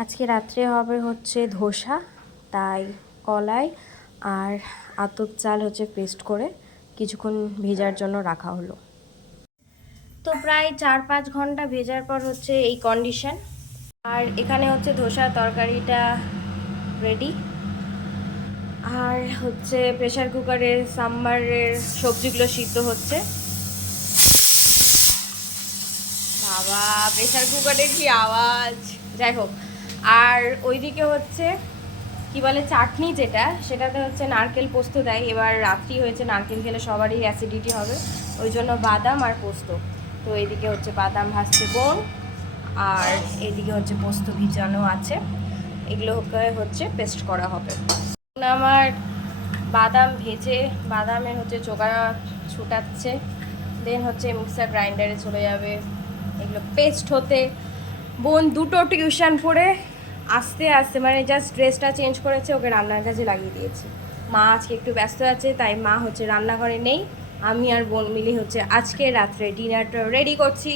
আজকে রাত্রে হবে হচ্ছে ধোসা, তাই কলাই আর আতপ চাল হচ্ছে পেস্ট করে কিছুক্ষণ ভেজার জন্য রাখা হলো। তো প্রায় 4-5 ঘন্টা ভেজার পর হচ্ছে এই কন্ডিশন। আর এখানে হচ্ছে ধোসার তরকারিটা রেডি। আর হচ্ছে প্রেসার কুকারে সাম্বারের সবজিগুলো সিদ্ধ হচ্ছে। বাবা, প্রেসার কুকারে কি আওয়াজ! যাই হোক, আর ওইদিকে হচ্ছে কি বলে চাটনি, সেটাতে হচ্ছে নারকেল পোস্ত দেয়। এবার রাত্রি হয়েছে, নারকেল খেলে সবারই অ্যাসিডিটি হবে, ওই জন্য বাদাম আর পোস্ত। তো এইদিকে হচ্ছে বাদাম ভাজছে বোন, আর এইদিকে হচ্ছে পোস্ত ভিজানো আছে, এগুলোকে হচ্ছে পেস্ট করা হবে। আমার বাদাম ভেজে বাদামের হচ্ছে চোখা ছুটাচ্ছে, দেন হচ্ছে মিক্সার গ্রাইন্ডারে চলে যাবে এগুলো পেস্ট হতে। বোন দুটো টিউশন পড়ে আস্তে আস্তে মানে জাস্ট ড্রেসটা চেঞ্জ করেছে, ওকে রান্নার কাজে লাগিয়ে দিয়েছি। মা আজকে একটু ব্যস্ত আছে, তাই মা হচ্ছে রান্নাঘরে নেই। আমি আর বোন মিলে হচ্ছে আজকে রাত্রে ডিনারটা রেডি করছি।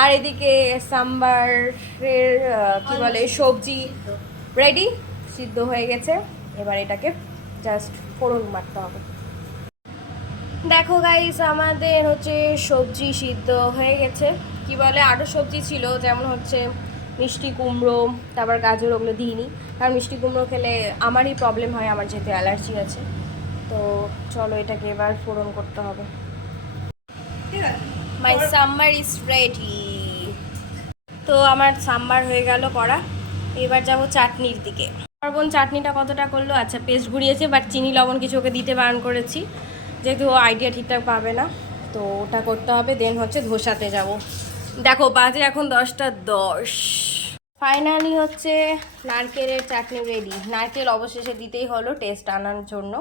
আর এদিকে সাম্বারের কি বলে সবজি রেডি, সিদ্ধ হয়ে গেছে। এবার এটাকে জাস্ট ফোড়ন মারতে হবে। দেখো গাইস, আমাদের হচ্ছে সবজি সিদ্ধ হয়ে গেছে। কি বলে আরও সবজি ছিল, যেমন হচ্ছে মিষ্টি কুমড়ো, তারপর গাজর, ওগুলো দিইনি, কারণ মিষ্টি কুমড়ো খেলে আমারই প্রবলেম হয়, আমার যেহেতু অ্যালার্জি আছে। তো চলো এটাকে এবার ফোড়ন করতে হবে। মাই সাম্বার ইজ রেডি। তো আমার সাম্বার হয়ে গেল করা, এবার যাব চাটনির দিকে। আমার বোন চাটনিটা কতটা করলো, আচ্ছা পেস্ট ঘুরিয়েছে, বাট চিনি লবণ কিছু ওকে দিতে বারণ করেছি, যেহেতু ও আইডিয়া ঠিকঠাক পাবে না। তো ওটা করতে হবে, দেন হচ্ছে ধোসাতে যাব। দেখো বাজে এখন 10টা 10। ফাইনালি হচ্ছে নারকেলের চাটনি রেডি। নারকেল অবশেষে দিতেই হলো টেস্ট আনার জন্য।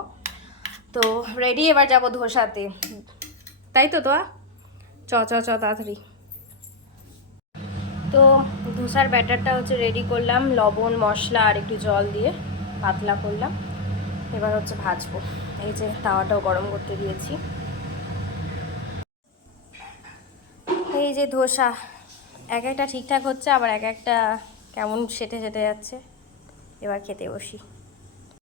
তো রেডি, এবার যাব ধোসাতে, তাই তো তোয়া? চ চ চ তাড়াতাড়ি। তো ধোসার ব্যাটারটা হচ্ছে রেডি করলাম, লবণ মশলা আর একটু জল দিয়ে পাতলা করলাম। এবার হচ্ছে ভাজবো। এই যে তাওয়াটাও গরম করতে দিয়েছি। এই যে ধোসা, এক একটা ঠিকঠাক হচ্ছে, আবার এক একটা কেমন সেটে সেটে যাচ্ছে। এবার খেতে বসি।